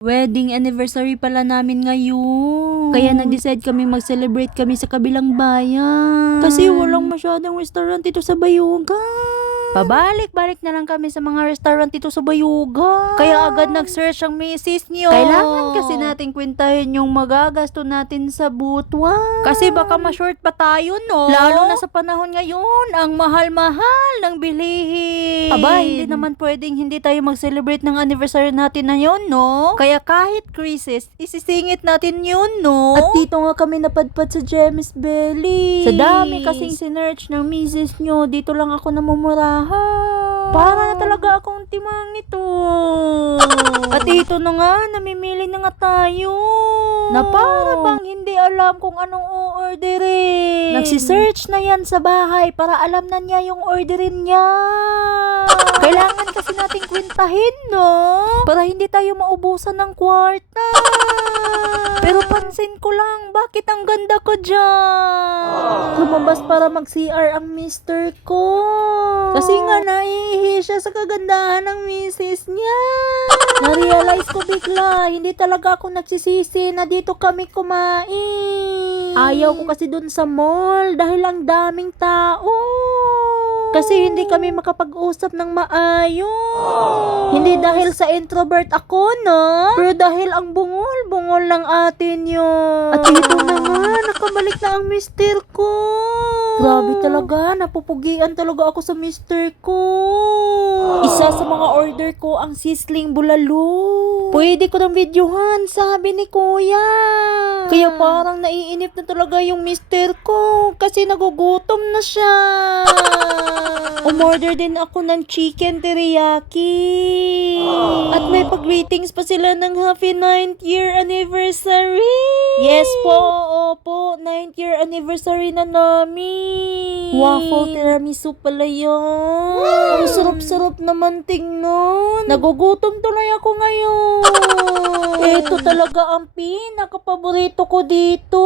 Wedding anniversary pala namin ngayon. Kaya nag-decide kami mag-celebrate kami sa kabilang bayan. Kasi walang masyadong restaurant dito sa Bayugan. Pabalik-balik na lang kami sa mga restaurant dito sa Bayugan. Kaya agad nag-search ang misis nyo. Kailangan kasi natin kwentahin yung magagasto natin sa butuan. Kasi baka ma-short pa tayo, no? Lalo na sa panahon ngayon, ang mahal-mahal ng bilihin. Aba, hindi naman pwedeng hindi tayo mag-celebrate ng anniversary natin na yun, no? Kaya kahit crisis, isisingit natin yun, no? At dito nga kami napadpad sa James Belly. Sa dami kasing sinerch ng misis nyo, dito lang ako namumurahan. Para na talaga akong timang ito. At ito na nga, namimili na nga tayo. Na para bang hindi alam kung anong o-orderin. Nagsisearch na yan sa bahay para alam na niya yung orderin niya. Kailangan kasi nating kwentahin, no? Para hindi tayo maubusan ng kwarta. Pero pansin ko lang, bakit ang ganda ko dyan? Lumabas para mag-CR ang mister ko. Kasi nga naiihi siya sa kagandahan ng misis niya. Na-realize ko bigla, hindi talaga ako nagsisisi na dito kami kumain. Ayaw ko kasi dun sa mall dahil ang daming tao. Kasi hindi kami makapag-usap ng maayos. Hindi dahil sa introvert ako, no? Pero dahil ang bungol-bungol ng atin yun. At ito na nga, nakabalik na ang mister ko. Grabe talaga, napupugian talaga ako sa mister ko. Isa sa mga order ko ang sisling bulalo. Pwede ko ng videohan, sabi ni kuya. Kaya parang naiinip na talaga yung mister ko kasi nagugutom na siya. Umorder din ako ng chicken teriyaki. At may pag-greetings pa sila ng happy 9th year anniversary. Yes po, opo, 9th year anniversary na namin. Waffle tiramisu pala yan. Ang sarap-sarap naman tingnan. Nagugutom tuloy ako ngayon. Ito talaga ang pinaka-paborito ko dito.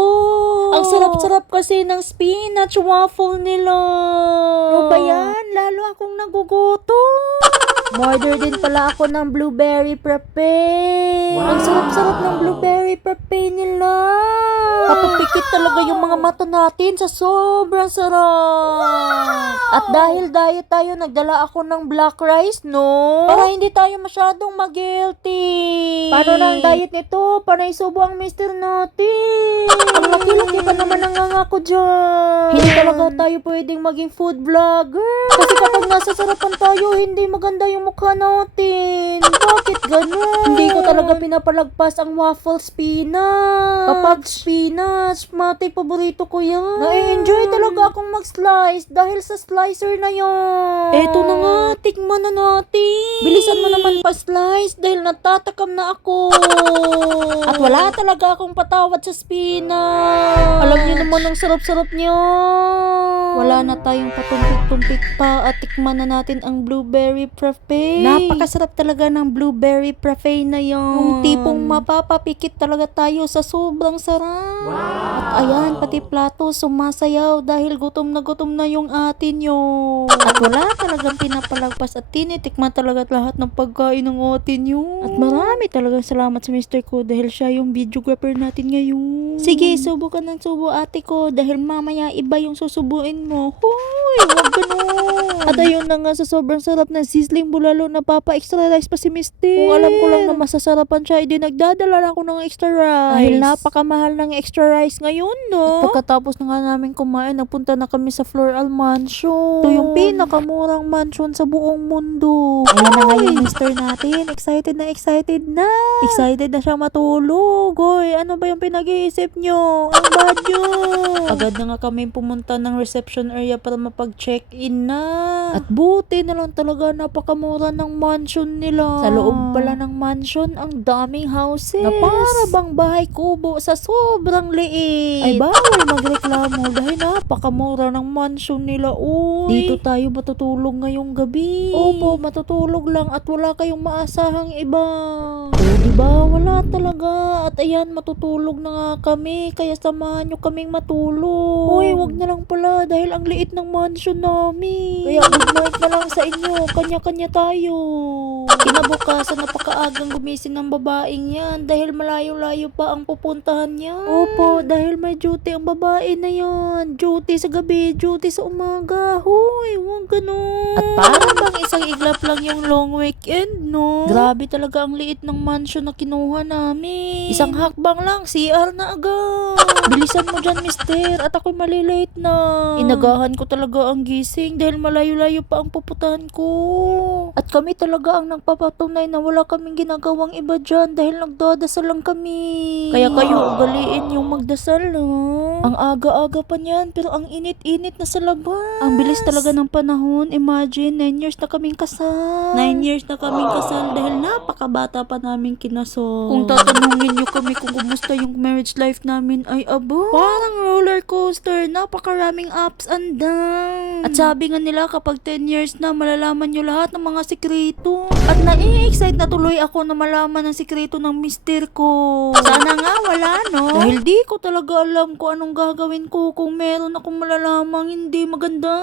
Ang sarap-sarap kasi ng spinach waffle nila. Ano ba yan? Lalo akong nagugutom. Order din pala ako ng blueberry frappe. Wow. Ang sarap-sarap ng blueberry frappe nila. Kapapikit talaga yung mga mata natin sa sobrang sarap. Wow. At dahil diet tayo, nagdala ako ng black rice, no? Para hindi tayo masyadong mag-guilty. Paano na ang diet nito? Panay subo ang mister natin. Ang laki-laki pa naman ang nganga ko dyan. Hindi talaga tayo pwedeng maging food vlogger. Kasi kapag nasa sarapan tayo, hindi maganda yung mukha natin. Bakit ganun? Hindi ko talaga pinapalagpas ang waffle spinach. Kapag spinach, mati paborito ko yan. Na-enjoy talaga akong mag-slice dahil sa slicer na yan. Eto na nga, tikman na natin. Bilisan mo naman pa-slice dahil natatakam na ako. At wala talaga akong patawad sa spinach. Alam niyo naman ang sarap-sarap niyo. Wala na tayong patumpik-tumpik pa at tikman na natin ang blueberry frappe. Napakasarap talaga ng blueberry frappe na yon. Yung tipong mapapapikit talaga tayo sa sobrang sarap. Wow. At ayan, pati plato sumasayaw dahil gutom na yung atin yun. At wala talagang pinapalagpas at tinitikman talaga lahat ng pagkain ng atin yun. At marami talagang salamat sa mister ko dahil siya yung videographer natin ngayon. Sige, subo ka ng subo ate ko dahil mamaya iba yung susubuin mo. Hoy, wag ganun. At ayun na nga, sa sobrang sarap ng sisling bulalo, napapa-extra rice pa si mister. Kung alam ko lang na masasarapan siya, hindi nagdadala na ako ng extra rice. Dahil napakamahal ng extra rice ngayon, no? At pagkatapos na nga namin kumain, nagpunta na kami sa Floral Mansion. Ito yung pinakamurang mansion sa buong mundo. Ayan na nga yung mister natin. Excited na excited na. Excited na siya matulog. Hoy, ano ba yung pinag-iisip nyo? Ang bad yun. Agad na nga kami pumunta ng reception area para mapag-check-in na. At buti na lang talaga, napakamura ng mansion nila. Sa loob pala ng mansion, ang daming houses. Na para bang bahay kubo sa sobrang liit. Ay bawal magreklamo dahil napakamura ng mansion nila. Uy, dito tayo matutulog ngayong gabi. Opo, matutulog lang at wala kayong maasahang iba. O diba, wala talaga. At ayan, matutulog na nga kami. Kaya samahan nyo kaming matulog. Uy, wag na lang pala dahil ang liit ng mansion namin. Kaya good night na lang sa inyo. Kanya-kanya tayo. Kinabukasan napakaagang gumising ng babaeng yan dahil malayo-layo pa ang pupuntahan niya. Opo, dahil may duty ang babae na yan. Duty sa gabi, duty sa umaga. Hoy, huwag ganun. At parang bang isang iglap lang yung long weekend, no? Grabe talaga ang liit ng mansion na kinuha namin. Isang hakbang lang, CR na agad. Bilisan mo dyan, mister, at ako'y malilate na. Inagahan ko talaga ang gising dahil malayo-layo pa ang pupuntahan ko. At kami talaga ang nagpapatunay na wala kaming ginagawang iba dyan dahil nagdadasal lang kami. Kaya kayo ugaliin yung magdasal, no? Ang aga-aga pa niyan, pero ang init-init na sa labas. Ang bilis talaga ng panahon. Imagine, 9 years na kaming kasal. 9 years na kaming kasal dahil napakabata pa namin kinasal. Kung tatanungin nyo kami kung kumusta yung marriage life namin, ay abo, parang roller coaster, napakaraming ups and downs. At sabi nga nila kapag 10 years na, malalaman nyo lahat ng mga sikreto. At nai-excite na tuloy ako na malaman ang sikreto ng mister ko. Sana nga wala, no? Dahil di ko talaga alam kung anong gagawin ko kung meron akong malalamang hindi maganda.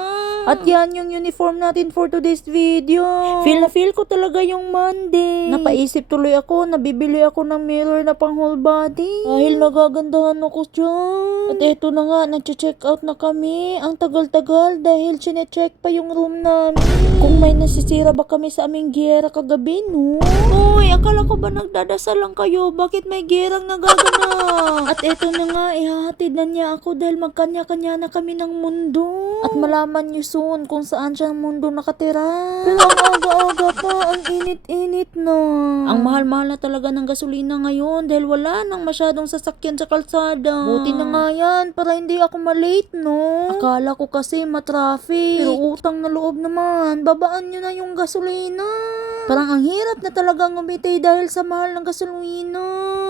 At yan yung uniform natin for today's video. Feel na feel ko talaga yung Monday. Napaisip tuloy ako na bibili ako ng mirror na pang whole body. Dahil nagagandahan ako dyan. At eto na nga, nag-check out na kami. Ang tagal-tagal dahil chinecheck pa yung room namin. Kung may nasisira ba kami sa aming giyera kagabi, no? Uy, akala ko ba nagdadasal lang kayo? Bakit may giyerang nagaganap? At eto na nga, ihahatid na niya ako dahil magkanya-kanya na kami ng mundo. At malaman niyo soon kung saan siya mundo nakatira. Pero ang aga-aga pa, ang init-init na. Ang mahal-mahal na talaga ng gasolina ngayon dahil wala nang masyadong sasakyan sa kalsada. Buti na nga yan, para hindi ako malate, no? Akala ko kasi matraffic. Pero utang na loob naman, babaan nyo na yung gasolina. Parang ang hirap na talagang umitay dahil sa mahal ng gasolina.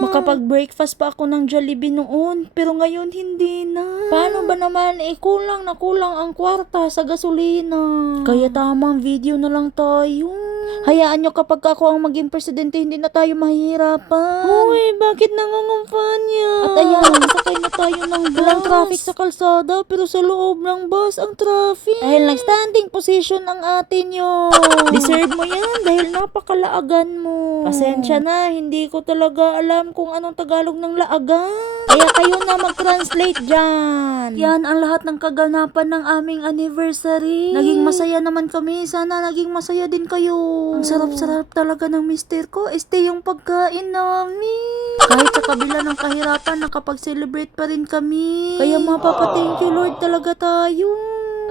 Makapag-breakfast pa ako ng Jollibee noon, pero ngayon hindi na. Paano ba naman, kulang na kulang ang kwarta sa gasolina. Kaya tamang video na lang tayo. Hayaan nyo kapag ako ang maging presidente, hindi na tayo mahihirapan. Uy, bakit nangungumpanya? At ayan, sakay na tayo ng bus. Walang traffic sa kalsada, pero sa loob ng bus ang traffic. Dahil nag-standing position ang atin yun. Deserve mo yan dahil napakalaagan mo. Pasensya na, hindi ko talaga alam kung anong Tagalog ng laagan. Kaya kayo na mag-translate dyan. Yan ang lahat ng kaganapan ng aming anniversary. Naging masaya naman kami. Sana naging masaya din kayo. Ang sarap-sarap talaga ng mister ko. Yung pagkain namin. Kahit sa kabila ng kahirapan, nakapag-celebrate pa rin kami. Kaya mapapa-thank you Lord talaga tayo.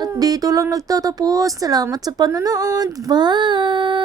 At dito lang nagtatapos. Salamat sa panonood. Bye!